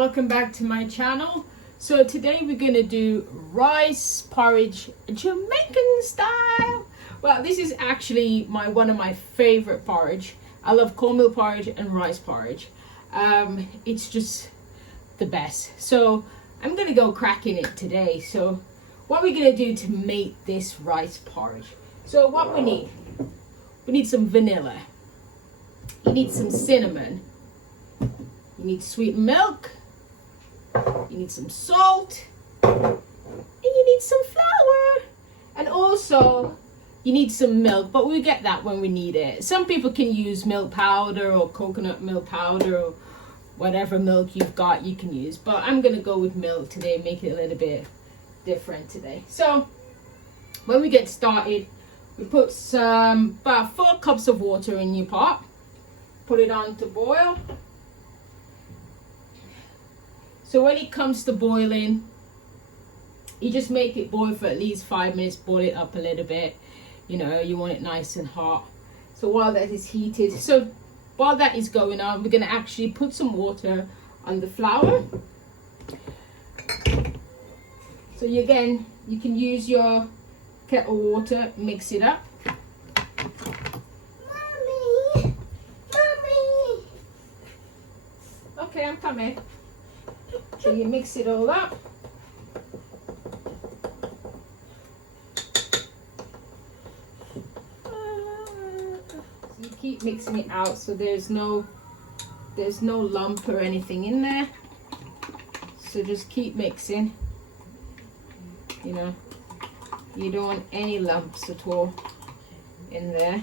welcome back to my channel. So today we're gonna do rice porridge Jamaican style. Well, this is actually one of my favorite porridge. I love cornmeal porridge and rice porridge. It's just the best. So I'm gonna go cracking it today. So what we're gonna do to make this rice porridge. So what we need some vanilla. You need some cinnamon. You need sweet milk. You need some salt. And you need some flour. And also you need some milk, but we get that when we need it. Some people can use milk powder or coconut milk powder or whatever milk you've got you can use. But I'm gonna go with milk today, make it a little bit different today. So when we get started, we put about 4 cups of water in your pot. Put it on to boil. So when it comes to boiling, you just make it boil for at least 5 minutes, boil it up a little bit. You know, you want it nice and hot. So while that is heated, so while that is going on, we're gonna actually put some water on the flour. So you can use your kettle water, mix it up. Okay, I'm coming. So you mix it all up. So you keep mixing it out so there's no lump or anything in there. So just keep mixing. You know, you don't want any lumps at all in there.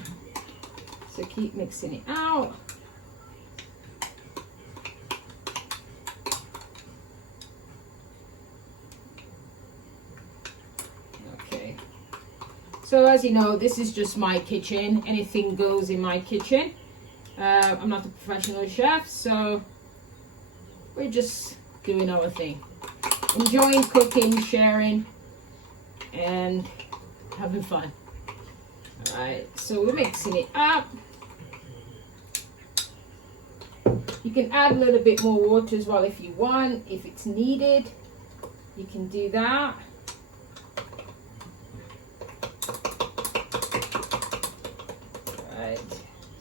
So keep mixing it out. So as you know, this is just my kitchen. Anything goes in my kitchen. I'm not a professional chef, so we're just doing our thing. Enjoying cooking, sharing, and having fun. Alright, so we're mixing it up. You can add a little bit more water as well if you want, if it's needed. You can do that.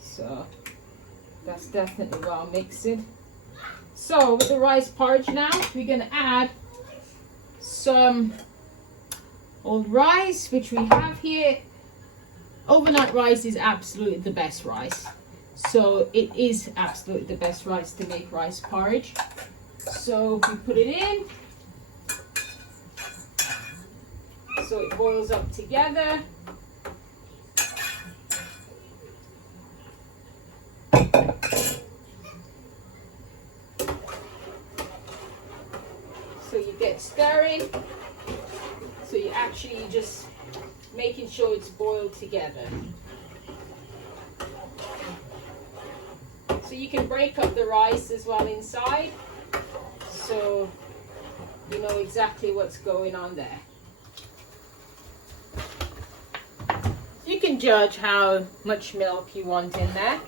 So that's definitely well mixed. So with the rice porridge now, we're gonna add some old rice, which we have here. Overnight rice is absolutely the best rice. So it is absolutely the best rice to make rice porridge. So we put it in. So it boils up together. So you get stirring. So you're actually just making sure it's boiled together. So you can break up the rice as well inside. So you know exactly what's going on there. You can judge how much milk you want in there.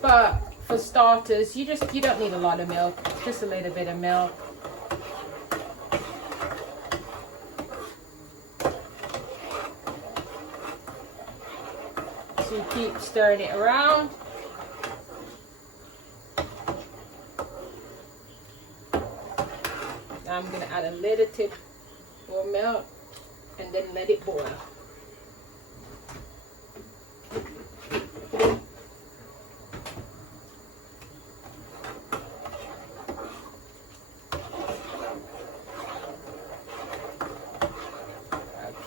But for starters, you don't need a lot of milk, just a little bit of milk. So you keep stirring it around. Now I'm going to add a little tip more milk and then let it boil.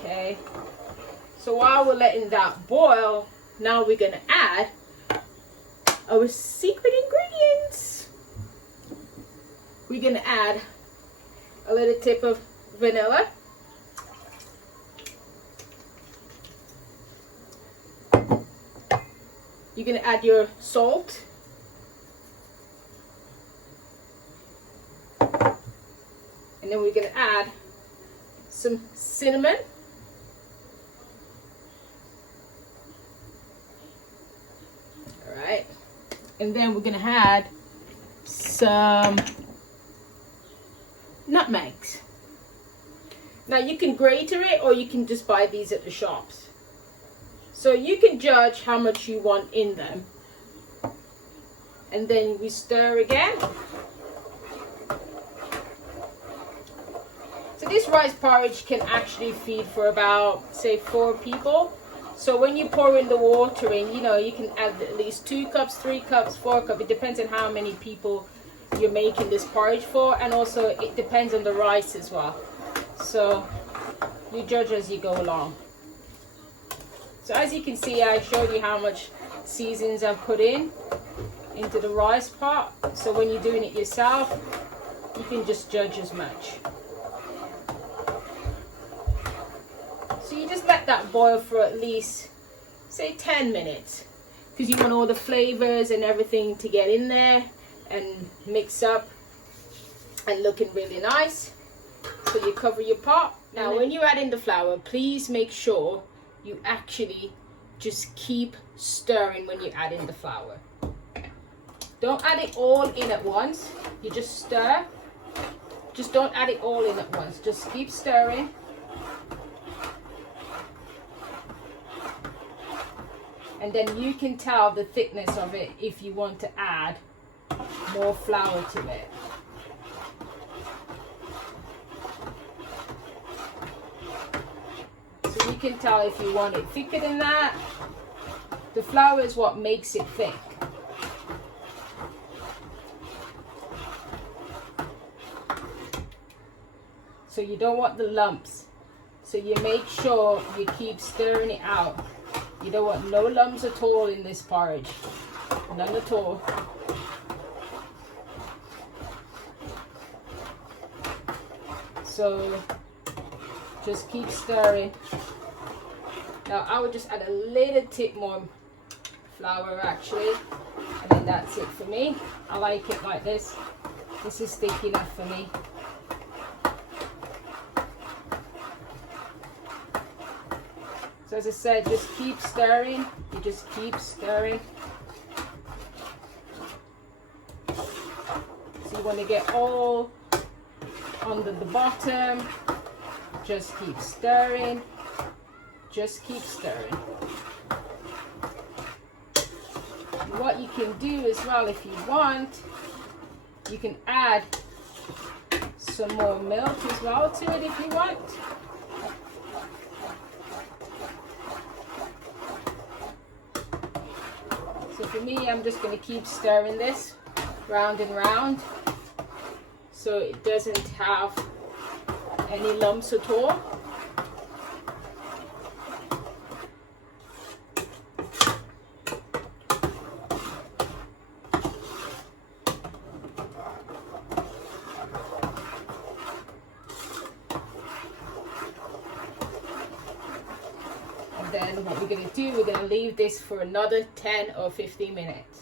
Okay, so while we're letting that boil, now we're gonna add our secret ingredients. We're gonna add a little tip of vanilla. You're gonna add your salt. And then we're gonna add some cinnamon. All right. And then we're gonna add some nutmegs. Now you can grate it or you can just buy these at the shops. So you can judge how much you want in them. And then we stir again. So this rice porridge can actually feed for about, say, 4 people. So when you pour in the water in, you know, you can add at least 2 cups, 3 cups, 4 cups. It depends on how many people you're making this porridge for. And also it depends on the rice as well. So you judge as you go along. So as you can see, I showed you how much seasonings I've put into the rice pot. So when you're doing it yourself, you can just judge as much. So you just let that boil for at least, say, 10 minutes. Because you want all the flavors and everything to get in there and mix up and looking really nice. So you cover your pot. Now when you add in the flour, please make sure you actually just keep stirring when you add in the flour. Don't add it all in at once. You just stir. Just don't add it all in at once. Just keep stirring. And then you can tell the thickness of it if you want to add more flour to it. So you can tell if you want it thicker than that. The flour is what makes it thick. So you don't want the lumps. So you make sure you keep stirring it out. You don't want no lumps at all in this porridge. None at all. So just keep stirring. Now I would just add a little tip more flour actually. And then that's it for me. I like it like this. This is thick enough for me. So as I said, just keep stirring. You just keep stirring. So you want to get all under the bottom. Just keep stirring. Just keep stirring. What you can do as well, if you want, you can add some more milk as well to it if you want. So for me, I'm just going to keep stirring this round and round so it doesn't have any lumps at all. Then what we're going to do, we're going to leave this for another 10 or 15 minutes.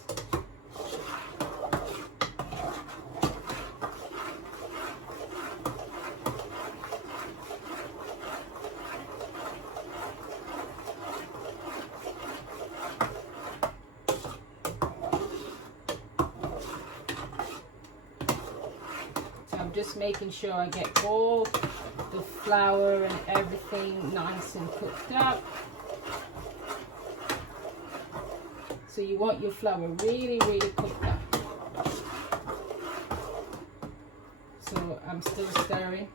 So I'm just making sure I get all the flour and everything nice and cooked up. So you want your flour really, really cooked up. So I'm still stirring.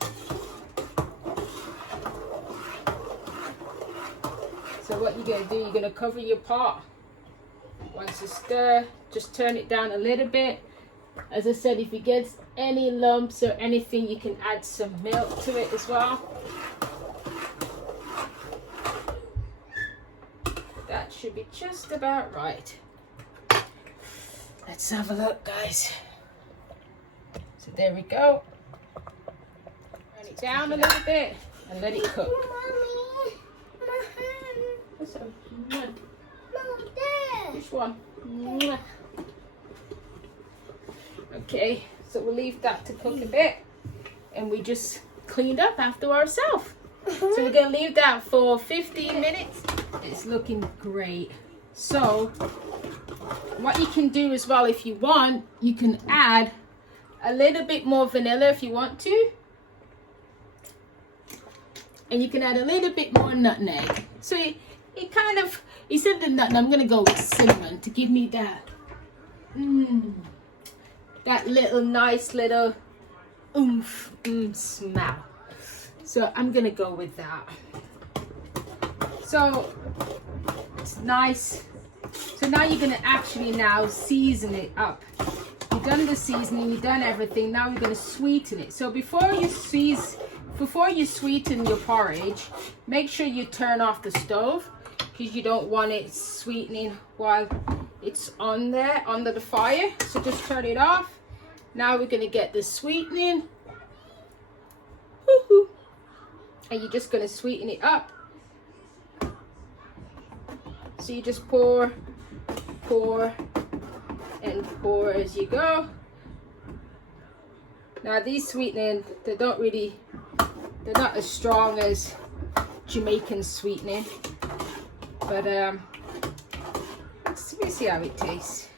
So what you're going to do, you're going to cover your pot. Once you stir, just turn it down a little bit. As I said, if you get any lumps or anything, you can add some milk to it as well. That should be just about right. Let's have a look, guys. So there we go. Turn it down a little bit and let it cook. Which one? Okay, so we'll leave that to cook a bit, and we just cleaned up after ourselves. So we're going to leave that for 15 minutes. It's looking great. So what you can do as well, if you want, you can add a little bit more vanilla if you want to. And you can add a little bit more nutmeg. So it kind of, instead of the nutmeg, I'm going to go with cinnamon to give me that, that little nice little oomph smell. So I'm going to go with that. So it's nice. So now you're going to actually now season it up. You've done the seasoning, you've done everything. Now we're going to sweeten it. So before you sweeten your porridge, make sure you turn off the stove, because you don't want it sweetening while it's on there under the fire. So just turn it off. Now we're going to get the sweetening. Woo-hoo. And you're just going to sweeten it up. So you just pour, and pour as you go. Now these sweetening, they're not as strong as Jamaican sweetening, but let's see how it tastes.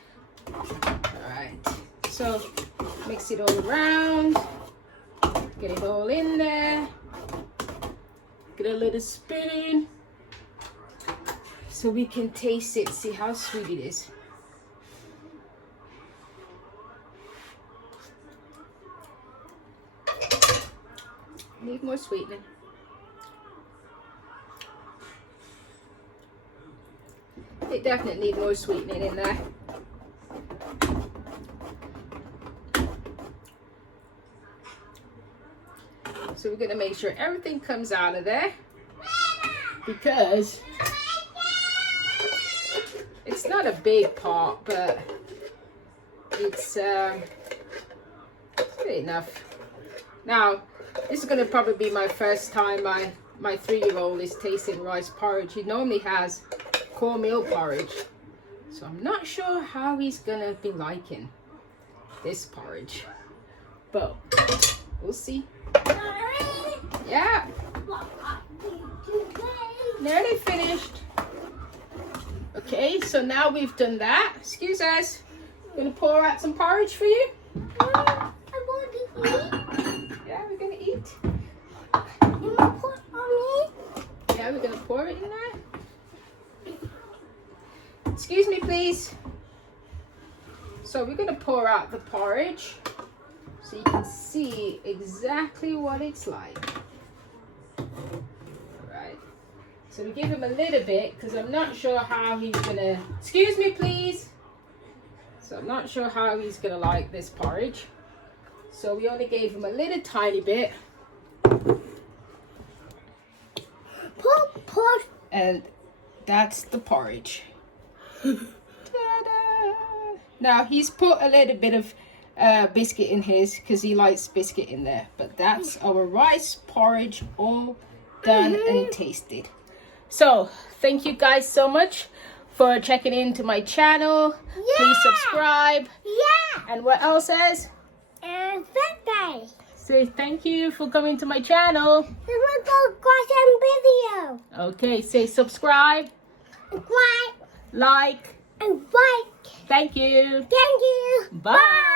Alright, so mix it all around, get it all in there, get a little spoon so we can taste it, see how sweet it is. Need more sweetening. It definitely needs more sweetening in there. So we're going to make sure everything comes out of there, because it's not a big pot, but it's good enough. Now, this is going to probably be my first time my 3-year-old is tasting rice porridge. He normally has cornmeal porridge. So I'm not sure how he's going to be liking this porridge. But we'll see. Yeah. Nearly finished. Okay, so now we've done that. Excuse us. I'm going to pour out some porridge for you. I want to eat. Yeah, we're going to eat. You want to put on me? Yeah, we're going to pour it in there. Excuse me, please. So we're going to pour out the porridge so you can see exactly what it's like. Right. So we give him a little bit because I'm not sure how he's going to... Excuse me, please. So I'm not sure how he's going to like this porridge. So we only gave him a little tiny bit. And that's the porridge. Ta-da! Now he's put a little bit of biscuit in his because he likes biscuit in there. But that's our rice porridge all done and tasted. So thank you guys so much for checking into my channel. Yeah. Please subscribe. Yeah. And what else says? And birthday. Say thank you for coming to my channel. Let's go watch some video. Okay, say subscribe, Subscribe like. and like. Thank you. Thank you. Bye.